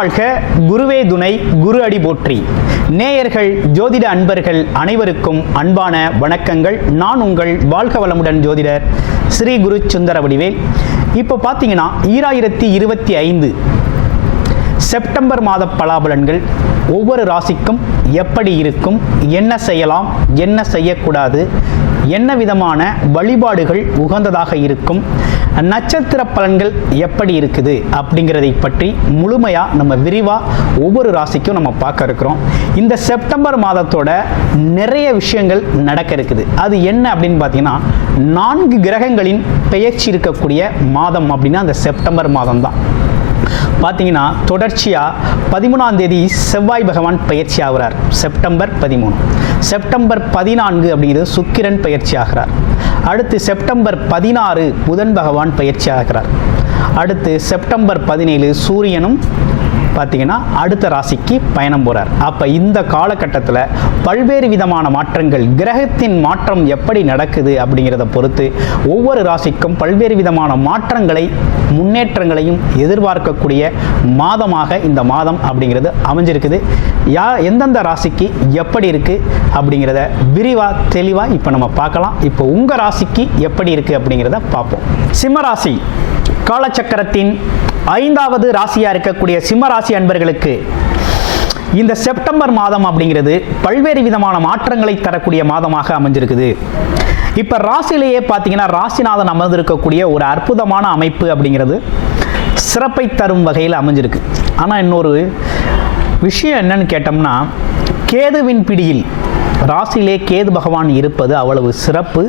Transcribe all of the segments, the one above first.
வாழ்க, குருவே துணை, குரு அடி போற்றி. நேயர்கள், ஜோதிட அன்பர்கள் அனைவருக்கும் அன்பான வணக்கங்கள். நான் உங்கள் வாழ்க வளமுடன் ஜோதிடர் ஸ்ரீ குரு சுந்தர வடிவேல். இப்போ பார்த்தீங்கன்னா 2025 செப்டம்பர் மாத பலாபலன்கள் ஒவ்வொரு ராசிக்கும் எப்படி இருக்கும், என்ன செய்யலாம், என்ன செய்யக்கூடாது, என்ன விதமான வழிபாடுகள் உகந்ததாக இருக்கும், நட்சத்திர பலன்கள் எப்படி இருக்குது அப்படிங்கிறதை பற்றி முழுமையாக நம்ம விரிவாக ஒவ்வொரு ராசிக்கும் நம்ம பார்க்க இருக்கிறோம். இந்த செப்டம்பர் மாதத்தோட நிறைய விஷயங்கள் நடக்க இருக்குது. அது என்ன அப்படின்னு பார்த்தீங்கன்னா, 4 கிரகங்களின் பெயர்ச்சி இருக்கக்கூடிய மாதம் அப்படின்னா அந்த செப்டம்பர் மாதம் தான். பார்த்தீங்கன்னா தொடர்ச்சியாக 13ஆம் தேதி செவ்வாய் பகவான் பயிற்சி ஆகிறார், செப்டம்பர் 13. செப்டம்பர் 14 அப்படிங்கிறது சுக்கிரன் பயிற்சி ஆகிறார். அடுத்து செப்டம்பர் 16 புதன் பகவான் பயிற்சி ஆகிறார். அடுத்து செப்டம்பர் 17 சூரியனும் பார்த்தீங்கன்னா அடுத்த ராசிக்கு பயணம் போகிறார். அப்போ இந்த காலகட்டத்தில் பல்வேறு விதமான மாற்றங்கள், கிரகத்தின் மாற்றம் எப்படி நடக்குது அப்படிங்கிறத பொறுத்து ஒவ்வொரு ராசிக்கும் பல்வேறு விதமான மாற்றங்களை, முன்னேற்றங்களையும் எதிர்பார்க்கக்கூடிய மாதமாக இந்த மாதம் அப்படிங்கிறது அமைஞ்சிருக்குது. எந்தெந்த ராசிக்கு எப்படி இருக்குது அப்படிங்கிறத விரிவாக தெளிவாக இப்போ நம்ம பார்க்கலாம். இப்போ உங்கள் ராசிக்கு எப்படி இருக்குது அப்படிங்கிறத பார்ப்போம். சிம்ம ராசி காலச்சக்கரத்தின் 5வது ராசியாக இருக்கக்கூடிய சிம்ம ராசி அன்பர்களுக்கு இந்த செப்டம்பர் மாதம் அப்படிங்கிறது பல்வேறு விதமான மாற்றங்களை தரக்கூடிய மாதமாக அமைஞ்சிருக்குது. இப்போ ராசியிலேயே பார்த்தீங்கன்னா ராசிநாதன் அமர்ந்திருக்கக்கூடிய ஒரு அற்புதமான அமைப்பு அப்படிங்கிறது சிறப்பை தரும் வகையில் அமைஞ்சிருக்கு. ஆனால் இன்னொரு விஷயம் என்னன்னு கேட்டோம்னா, கேதுவின் பிடியில் ராசியிலே கேது பகவான் இருப்பது அவ்வளவு சிறப்பு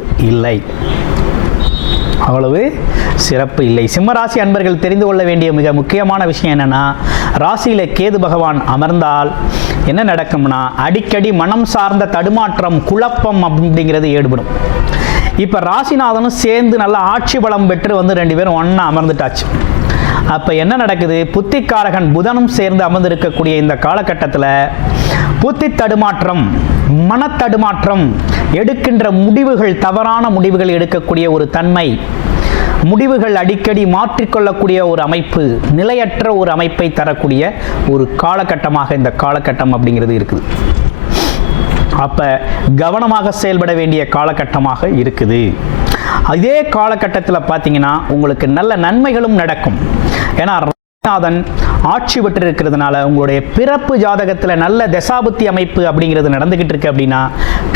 இல்லை. சிம்மராசி அன்பர்கள் தெரிந்து கொள்ள வேண்டிய மிக முக்கியமான விஷயம் என்னன்னா, ராசியில கேது பகவான் அமர்ந்தால் என்ன நடக்கும்னா, அடிக்கடி மனம் சார்ந்த தடுமாற்றம், குழப்பம் அப்படிங்கிறது ஏற்படும். இப்ப ராசிநாதனும் சேர்ந்து நல்லா ஆட்சி பலம் பெற்று வந்து 2 பேரும் ஒண்ணா அமர்ந்துட்டாச்சு. அப்ப என்ன நடக்குது, புத்திக்காரகன் புதனும் சேர்ந்து அமர்ந்திருக்கக்கூடிய இந்த காலகட்டத்தில் புத்தி தடுமாற்றம், மனத்தடுமாற்றம், எடுக்கின்ற முடிவுகள், தவறான முடிவுகள் எடுக்கக்கூடிய ஒரு தன்மை, முடிவுகள் அடிக்கடி மாற்றிக்கொள்ளக்கூடிய ஒரு அமைப்பு, நிலையற்ற ஒரு அமைப்பை தரக்கூடிய ஒரு காலகட்டமாக இந்த காலகட்டம் அப்படிங்கிறது இருக்குது. அப்ப கவனமாக செயல்பட வேண்டிய காலகட்டமாக இருக்குது. அதே காலகட்டத்தில் பார்த்தீங்கன்னா உங்களுக்கு நல்ல நன்மைகளும் நடக்கும். ஏன்னா ராசிநாதன் ஆட்சி பெற்று இருக்கிறதுனால உங்களுடைய பிறப்பு ஜாதகத்தில் நல்ல தசாபுத்தி அமைப்பு அப்படிங்கிறது நடந்துகிட்டு இருக்கு அப்படின்னா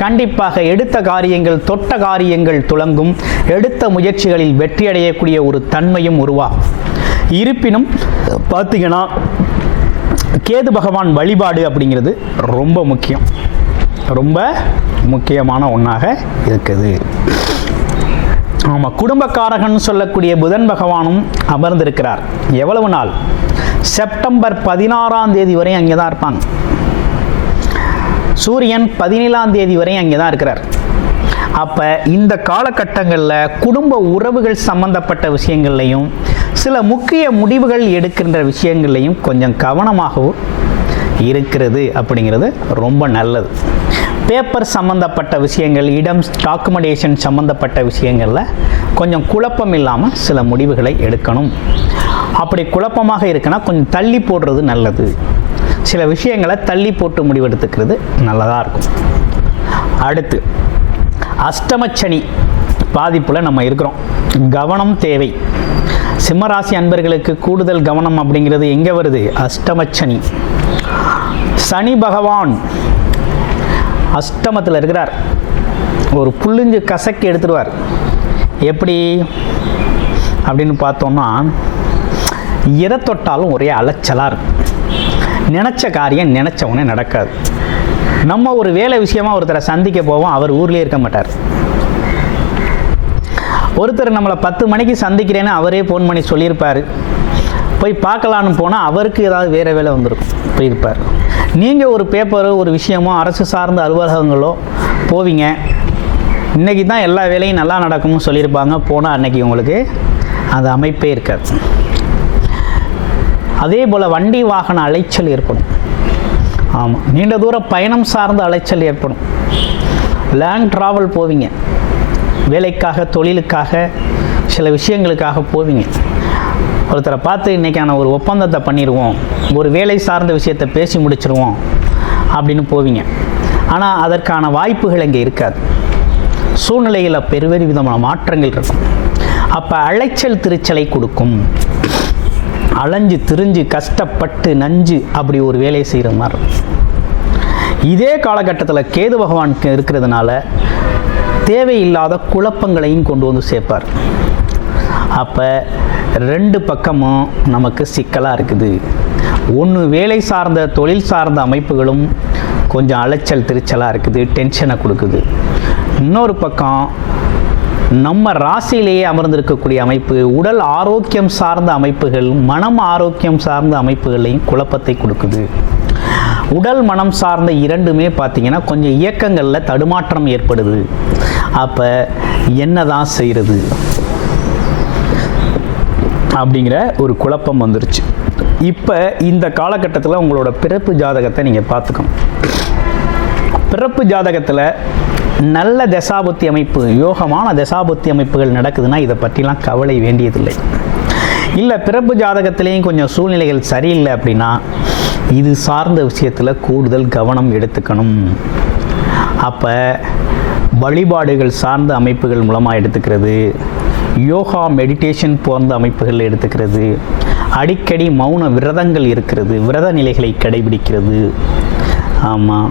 கண்டிப்பாக எடுத்த காரியங்கள், தொட்ட காரியங்கள் துலங்கும், எடுத்த முயற்சிகளில் வெற்றி அடையக்கூடிய ஒரு தன்மையும் உருவாகும். இருப்பினும் பார்த்தீங்கன்னா கேது பகவான் வழிபாடு அப்படிங்கிறது ரொம்ப முக்கியம், ரொம்ப முக்கியமான ஒன்றாக இருக்குது. ஆமாம், குடும்பக்காரகன் சொல்லக்கூடிய புதன் பகவானும் அமர்ந்திருக்கிறார். எவ்வளவு நாள்? செப்டம்பர் 16ஆம் தேதி வரை அங்கே தான் இருப்பாங்க. சூரியன் 17ஆம் தேதி வரை அங்கே தான் இருக்கிறார். அப்போ இந்த காலகட்டங்களில் குடும்ப உறவுகள் சம்பந்தப்பட்ட விஷயங்கள்லையும் சில முக்கிய முடிவுகள் எடுக்கின்ற விஷயங்கள்லையும் கொஞ்சம் கவனமாகவும் இருக்கிறது அப்படிங்கிறது ரொம்ப நல்லது. பேப்பர் சம்மந்தப்பட்ட விஷயங்கள், இடம், டாக்குமெண்டேஷன் சம்மந்தப்பட்ட விஷயங்களில் கொஞ்சம் குழப்பம் இல்லாமல் சில முடிவுகளை எடுக்கணும். அப்படி குழப்பமாக இருக்குன்னா கொஞ்சம் தள்ளி போடுறது நல்லது. சில விஷயங்களை தள்ளி போட்டு முடிவெடுத்துக்கிறது நல்லதாக இருக்கும். அடுத்து அஷ்டமச்சனி பாதிப்பில் நம்ம இருக்கிறோம். கவனம் தேவை. சிம்மராசி அன்பர்களுக்கு கூடுதல் கவனம் அப்படிங்கிறது எங்கே வருது? அஷ்டமச்சனி. சனி பகவான் அஷ்டமத்தில் இருக்கிறார். ஒரு புள்ளிஞ்சு கசக்கி எடுத்துடுவார். எப்படி அப்படின்னு பார்த்தோம்னா, எதை தொட்டாலும் ஒரே அலைச்சலாக இருக்கும். நினச்ச காரியம் நினச்ச உடனே நடக்காது. நம்ம ஒரு வேலை விஷயமா ஒருத்தரை சந்திக்க போவோம், அவர் ஊர்லேயே இருக்க மாட்டார். ஒருத்தர் நம்மளை 10 மணிக்கு சந்திக்கிறேன்னு அவரே ஃபோன் பண்ணி சொல்லியிருப்பார். போய் பார்க்கலான்னு போனால் அவருக்கு ஏதாவது வேறு வேலை வந்துருக்கும், போயிருப்பார். நீங்கள் ஒரு பேப்பரோ ஒரு விஷயமோ அரசு சார்ந்த அலுவலகங்களோ போவீங்க, இன்றைக்கி தான் எல்லா வேலையும் நல்லா நடக்கும்னு சொல்லியிருப்பாங்க. போனால் அன்றைக்கி உங்களுக்கு அந்த அமைப்பே இருக்காது. அதே போல் வண்டி வாகன அலைச்சல் ஏற்படும். ஆமாம், நீண்ட தூர பயணம் சார்ந்த அலைச்சல் ஏற்படும். லாங் ட்ராவல் போவீங்க, வேலைக்காக, தொழிலுக்காக, சில விஷயங்களுக்காக போவீங்க. ஒருத்தரை பார்த்து இன்றைக்கான ஒரு ஒப்பந்தத்தை பண்ணிடுவோம், ஒரு வேலை சார்ந்த விஷயத்தை பேசி முடிச்சிருவோம் அப்படின்னு போவீங்க. ஆனால் அதற்கான வாய்ப்புகள் இங்கே இருக்காது. சூழ்நிலையில் பெருவேறு விதமான மாற்றங்கள் இருக்கும். அப்போ அலைச்சல் திருச்சலை கொடுக்கும். அலைஞ்சு திரிஞ்சு கஷ்டப்பட்டு நஞ்சு அப்படி ஒரு வேலையை செய்கிற மாதிரி. இதே காலகட்டத்தில் கேது பகவானுக்கு இருக்கிறதுனால தேவையில்லாத குழப்பங்களையும் கொண்டு வந்து சேர்ப்பார். அப்போ ரெண்டு பக்கமும் நமக்கு சிக்கலாக இருக்குது. ஒன்று வேலை சார்ந்த தொழில் சார்ந்த அமைப்புகளும் கொஞ்சம் அலைச்சல் திருச்சலாக இருக்குது, டென்ஷனை கொடுக்குது. இன்னொரு பக்கம் நம்ம ராசியிலேயே அமர்ந்திருக்கக்கூடிய அமைப்பு உடல் ஆரோக்கியம் சார்ந்த அமைப்புகள், மனம் ஆரோக்கியம் சார்ந்த அமைப்புகளையும் குழப்பத்தை கொடுக்குது. உடல் மனம் சார்ந்த இரண்டுமே பார்த்தீங்கன்னா கொஞ்சம் இயக்கங்களில் தடுமாற்றம் ஏற்படுது. அப்போ என்ன தான் செய்கிறது அப்படிங்கிற ஒரு குழப்பம் வந்துருச்சு. இப்போ இந்த காலகட்டத்தில் உங்களோட பிறப்பு ஜாதகத்தை நீங்கள் பார்த்துக்கணும். பிறப்பு ஜாதகத்தில் நல்ல தசாபுத்தி அமைப்பு, யோகமான தசாபுத்தி அமைப்புகள் நடக்குதுன்னா இதை பற்றிலாம் கவலை வேண்டியதில்லை. இல்லை பிறப்பு ஜாதகத்திலேயும் கொஞ்சம் சூழ்நிலைகள் சரியில்லை அப்படின்னா இது சார்ந்த விஷயத்தில் கூடுதல் கவனம் எடுத்துக்கணும். அப்போ வழிபாடுகள் சார்ந்த அமைப்புகள் மூலமாக எடுத்துக்கிறது, யோகா மெடிடேஷன் போன்ற அமைப்புகள் எடுத்துக்கிறது, அடிக்கடி மௌன விரதங்கள் இருக்கிறது, விரத நிலைகளை கடைபிடிக்கிறது. ஆமாம்,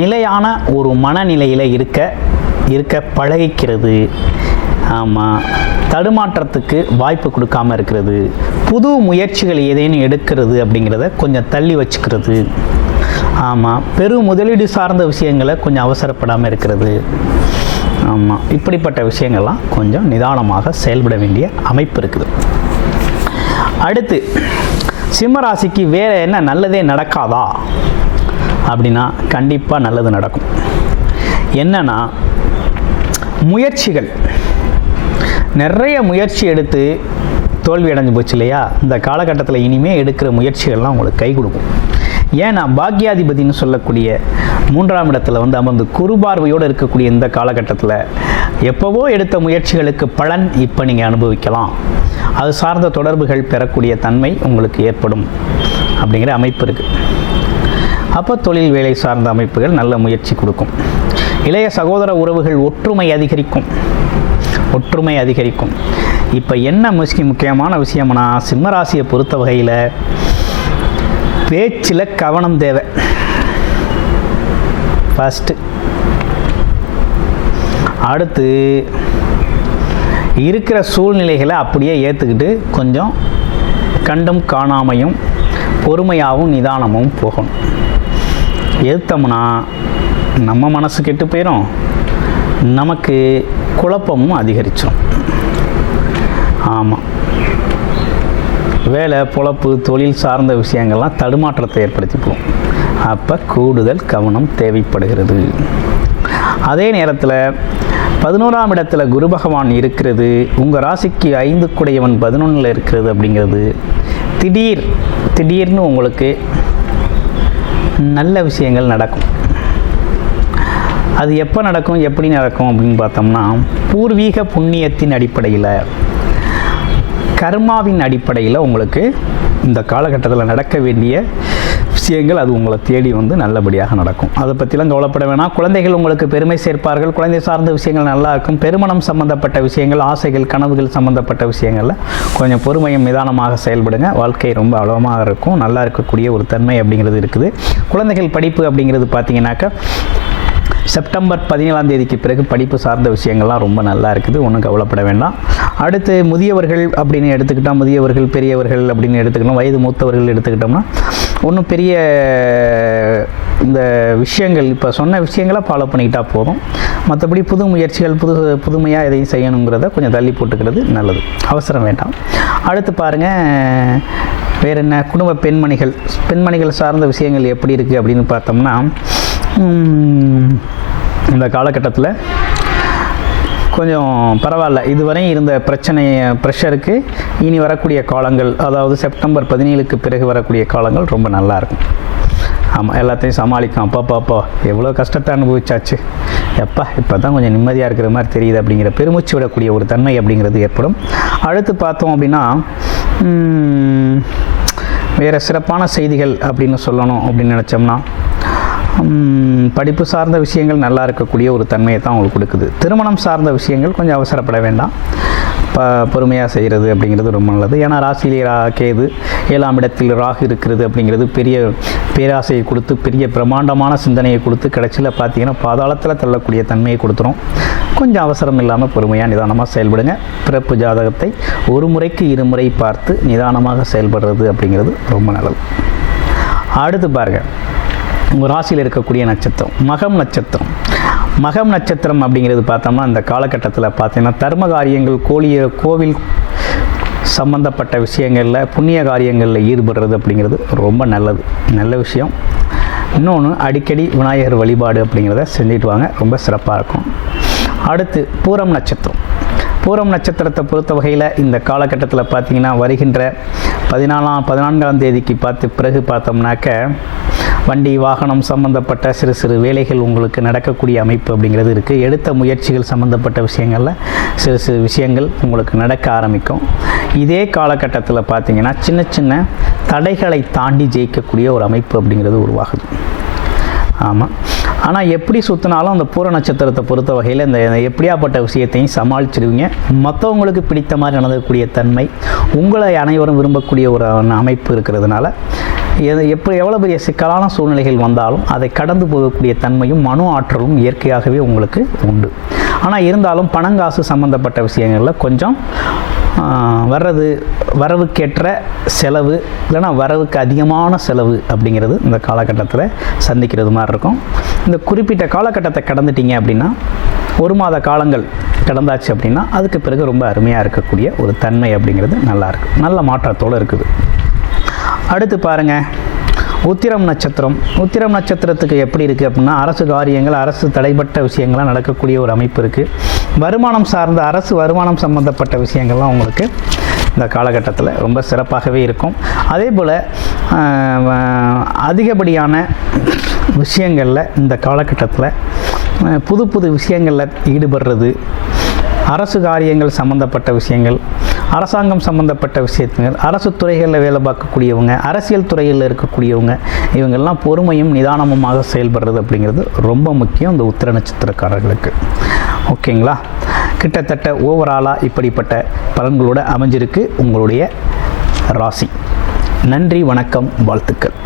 நிலையான ஒரு மனநிலையில் இருக்க பழகிக்கிறது. ஆமாம், தடுமாற்றத்துக்கு வாய்ப்பு கொடுக்காமல் இருக்கிறது. புது முயற்சிகள் ஏதேனும் எடுக்கிறது அப்படிங்கிறத கொஞ்சம் தள்ளி வச்சுக்கிறது. ஆமாம், பெரும் முதலீடு சார்ந்த விஷயங்களை கொஞ்சம் அவசரப்படாமல் இருக்கிறது. ஆமாம், இப்படிப்பட்ட விஷயங்கள்லாம் கொஞ்சம் நிதானமாக செயல்பட வேண்டிய அமைப்பு இருக்குது. அடுத்து சிம்மராசிக்கு வேறு என்ன நல்லதே நடக்காதா அப்படின்னா கண்டிப்பாக நல்லது நடக்கும். என்னன்னா முயற்சிகள், நிறைய முயற்சி எடுத்து தோல்வி அடைஞ்சு போச்சு இல்லையா, இந்த காலகட்டத்தில் இனிமேல் எடுக்கிற முயற்சிகள்லாம் உங்களுக்கு கை கொடுக்கும். ஏன்னா பாக்யாதிபதினு சொல்லக்கூடிய 3ஆம் இடத்துல அமர்ந்து குருபார்வையோடு இருக்கக்கூடிய இந்த காலகட்டத்தில் எப்போவோ எடுத்த முயற்சிகளுக்கு பலன் இப்போ நீங்கள் அனுபவிக்கலாம். அது சார்ந்த தொடர்புகள் பெறக்கூடிய தன்மை உங்களுக்கு ஏற்படும் அப்படிங்கிற அமைப்பு இருக்குது. அப்போ தொழில் வேலை சார்ந்த அமைப்புகள் நல்ல முயற்சி கொடுக்கும். இளைய சகோதர உறவுகள் ஒற்றுமை அதிகரிக்கும். இப்போ என்ன முக்கியமான விஷயம்னா சிம்மராசியை பொறுத்த வகையில் பேச்சில் கவனம் தேவை. ஃபஸ்ட்டு அடுத்து இருக்கிற சூழ்நிலைகளை அப்படியே ஏற்றுக்கிட்டு கொஞ்சம் கண்டும் காணாமையும் பொறுமையாகவும் நிதானமும் போகணும். ஏற்றோம்னா நம்ம மனசு கெட்டு போயிடும், நமக்கு குழப்பமும் அதிகரிச்சிடும். ஆமாம், வேலை பொழப்பு தொழில் சார்ந்த விஷயங்கள்லாம் தடுமாற்றத்தை ஏற்படுத்திப்போம். அப்போ கூடுதல் கவனம் தேவைப்படுகிறது. அதே நேரத்தில் 11ஆம் இடத்துல குரு பகவான் இருக்கிறது, உங்கள் ராசிக்கு 5 குடையவன் 11ல் இருக்கிறது அப்படிங்கிறது திடீர்னு உங்களுக்கு நல்ல விஷயங்கள் நடக்கும். அது எப்போ நடக்கும், எப்படி நடக்கும் அப்படின்னு பார்த்தோம்னா பூர்வீக புண்ணியத்தின் அடிப்படையில், கர்மாவின் அடிப்படையில் உங்களுக்கு இந்த காலகட்டத்தில் நடக்க வேண்டிய விஷயங்கள் அது உங்களை தேடி நல்லபடியாக நடக்கும். அதை பற்றிலாம் கவலைப்பட வேணாம். குழந்தைகள் உங்களுக்கு பெருமை சேர்ப்பார்கள். குழந்தை சார்ந்த விஷயங்கள் நல்லா இருக்கும். பெருமணம் சம்பந்தப்பட்ட விஷயங்கள், ஆசைகள், கனவுகள் சம்பந்தப்பட்ட விஷயங்களில் கொஞ்சம் பொறுமையும் நிதானமாக செயல்படுங்க. வாழ்க்கை ரொம்ப அழகாக இருக்கும். நல்லா இருக்கக்கூடிய ஒரு தன்மை அப்படிங்கிறது இருக்குது. குழந்தைகள் படிப்பு அப்படிங்கிறது பார்த்தீங்கன்னாக்கா செப்டம்பர் 17ஆம் தேதிக்கு பிறகு படிப்பு சார்ந்த விஷயங்கள்லாம் ரொம்ப நல்லா இருக்குது. ஒன்றும் கவலைப்பட வேண்டாம். அடுத்து முதியவர்கள் அப்படின்னு எடுத்துக்கிட்டால், முதியவர்கள் பெரியவர்கள் அப்படின்னு எடுத்துக்கணும், வயது மூத்தவர்கள் எடுத்துக்கிட்டோம்னா ஒன்றும் பெரிய இந்த விஷயங்கள் இப்போ சொன்ன விஷயங்களை ஃபாலோ பண்ணிக்கிட்டால் போதும். மற்றபடி புது முயற்சிகள் புதுமையாக எதையும் செய்யணுங்கிறத கொஞ்சம் தள்ளி போட்டுக்கிறது நல்லது, அவசரம் வேண்டாம். அடுத்து பாருங்கள், வேறு என்ன, குடும்ப பெண்மணிகள் சார்ந்த விஷயங்கள் எப்படி இருக்குது அப்படின்னு பார்த்தோம்னா இந்த காலகட்டத்தில் கொஞ்சம் பரவாயில்ல. இதுவரை இருந்த ப்ரெஷருக்கு இனி வரக்கூடிய காலங்கள், அதாவது செப்டம்பர் 17க்கு பிறகு வரக்கூடிய காலங்கள் ரொம்ப நல்லாயிருக்கும். ஆமாம், எல்லாத்தையும் சமாளிக்கும். அப்பா எவ்வளோ கஷ்டத்தை அனுபவிச்சாச்சு, இப்போ தான் கொஞ்சம் நிம்மதியாக இருக்கிற மாதிரி தெரியுது அப்படிங்கிற பெருமூச்சு விடக்கூடிய ஒரு தன்மை அப்படிங்கிறது ஏற்படும். அடுத்து பார்த்தோம் அப்படின்னா வேறு சிறப்பான செய்திகள் அப்படின்னு சொல்லணும் அப்படின்னு நினச்சோம்னா, படிப்பு சார்ந்த விஷயங்கள் நல்லா இருக்கக்கூடிய ஒரு தன்மையை தான் உங்களுக்கு கொடுக்குது. திருமணம் சார்ந்த விஷயங்கள் கொஞ்சம் அவசரப்பட வேண்டாம், பொறுமையாக செய்கிறது அப்படிங்கிறது ரொம்ப நல்லது. ஏன்னா ராசியிலே கேது, 7ஆம் இடத்தில் ராகு இருக்கிறது அப்படிங்கிறது பெரிய பேராசையை கொடுத்து, பெரிய பிரம்மாண்டமான சிந்தனையை கொடுத்து, கடைசியில் பார்த்தீங்கன்னா பாதாளத்தில் தள்ளக்கூடிய தன்மையை கொடுத்துரும். கொஞ்சம் அவசரம் இல்லாமல் பொறுமையாக நிதானமாக செயல்படுங்க. பிறப்பு ஜாதகத்தை ஒரு முறைக்கு 2 முறை பார்த்து நிதானமாக செயல்படுறது அப்படிங்கிறது ரொம்ப நல்லது. அடுத்து பாருங்கள், உங்கள் ராசியில் இருக்கக்கூடிய நட்சத்திரம் மகம் நட்சத்திரம். மகம் நட்சத்திரம் அப்படிங்கிறது பார்த்தோம்னா இந்த காலகட்டத்தில் பார்த்தீங்கன்னா தர்ம காரியங்கள், கோவில் சம்பந்தப்பட்ட விஷயங்களில், புண்ணிய காரியங்களில் ஈடுபடுறது அப்படிங்கிறது ரொம்ப நல்ல விஷயம். இன்னொன்று, அடிக்கடி விநாயகர் வழிபாடு அப்படிங்கிறத செஞ்சுட்டு வாங்க, ரொம்ப சிறப்பாக இருக்கும். அடுத்து பூரம் நட்சத்திரம். பூரம் நட்சத்திரத்தை பொறுத்த வகையில் இந்த காலகட்டத்தில் பார்த்திங்கன்னா வருகின்ற 14ஆம் தேதிக்கு பிறகு பார்த்தோம்னாக்க வண்டி வாகனம் சம்மந்தப்பட்ட சிறு வேலைகள் உங்களுக்கு நடக்கக்கூடிய அமைப்பு அப்படிங்கிறது இருக்குது. எடுத்த முயற்சிகள் சம்மந்தப்பட்ட விஷயங்களில் சிறு விஷயங்கள் உங்களுக்கு நடக்க ஆரம்பிக்கும். இதே காலகட்டத்தில் பார்த்திங்கன்னா சின்ன தடைகளை தாண்டி ஜெயிக்கக்கூடிய ஒரு அமைப்பு அப்படிங்கிறது உருவாகுது. ஆமாம், ஆனால் எப்படி சுற்றினாலும் அந்த பூர நட்சத்திரத்தை பொறுத்த வகையில் இந்த எப்படியாப்பட்ட விஷயத்தையும் சமாளிச்சிடுவீங்க. மற்றவங்களுக்கு பிடித்த மாதிரி நடக்கக்கூடிய தன்மை, உங்களை அனைவரும் விரும்பக்கூடிய ஒரு அமைப்பு இருக்கிறதுனால எவ்வளோ பெரிய சிக்கலான சூழ்நிலைகள் வந்தாலும் அதை கடந்து போகக்கூடிய தன்மையும் மனோ ஆற்றலும் இயற்கையாகவே உங்களுக்கு உண்டு. ஆனால் இருந்தாலும் பணங்காசு சம்மந்தப்பட்ட விஷயங்களில் கொஞ்சம் வரவுக்கேற்ற செலவு, இல்லைனா வரவுக்கு அதிகமான செலவு அப்படிங்கிறது இந்த காலகட்டத்தில் சந்திக்கிறது மாதிரி இருக்கும். இந்த குறிப்பிட்ட காலகட்டத்தை கடந்துட்டீங்க அப்படின்னா, 1 மாத காலங்கள் கடந்தாச்சு அப்படின்னா அதுக்கு பிறகு ரொம்ப அருமையாக இருக்கக்கூடிய ஒரு தன்மை அப்படிங்கிறது நல்லாயிருக்கு, நல்ல மாற்றத்தோடு இருக்குது. அடுத்து பாருங்கள், உத்திரம் நட்சத்திரம். உத்திரம் நட்சத்திரத்துக்கு எப்படி இருக்குது அப்படின்னா, அரசு காரியங்கள், அரசு தடைப்பட்ட விஷயங்கள்லாம் நடக்கக்கூடிய ஒரு அமைப்பு இருக்குது. வருமானம் சார்ந்த, அரசு வருமானம் சம்மந்தப்பட்ட விஷயங்கள்லாம் உங்களுக்கு இந்த காலகட்டத்தில் ரொம்ப சிறப்பாகவே இருக்கும். அதே போல் அதிகப்படியான விஷயங்களில் இந்த காலகட்டத்தில் புது விஷயங்களில் ஈடுபடுறது, அரசு காரியங்கள் சம்மந்தப்பட்ட விஷயங்கள், அரசாங்கம் சம்மந்தப்பட்ட விஷயங்கள், அரசு துறைகளில் வேலை பார்க்கக்கூடியவங்க, அரசியல் துறையில் இருக்கக்கூடியவங்க, இவங்கெல்லாம் பொறுமையும் நிதானமுமாக செயல்படுறது அப்படிங்கிறது ரொம்ப முக்கியம் இந்த உத்திர நட்சத்திரக்காரர்களுக்கு. ஓகேங்களா? கிட்டத்தட்ட ஓவராலாக இப்படிப்பட்ட பலன்களோடு அமைஞ்சிருக்கு உங்களுடைய ராசி. நன்றி, வணக்கம், வாழ்த்துக்கள்.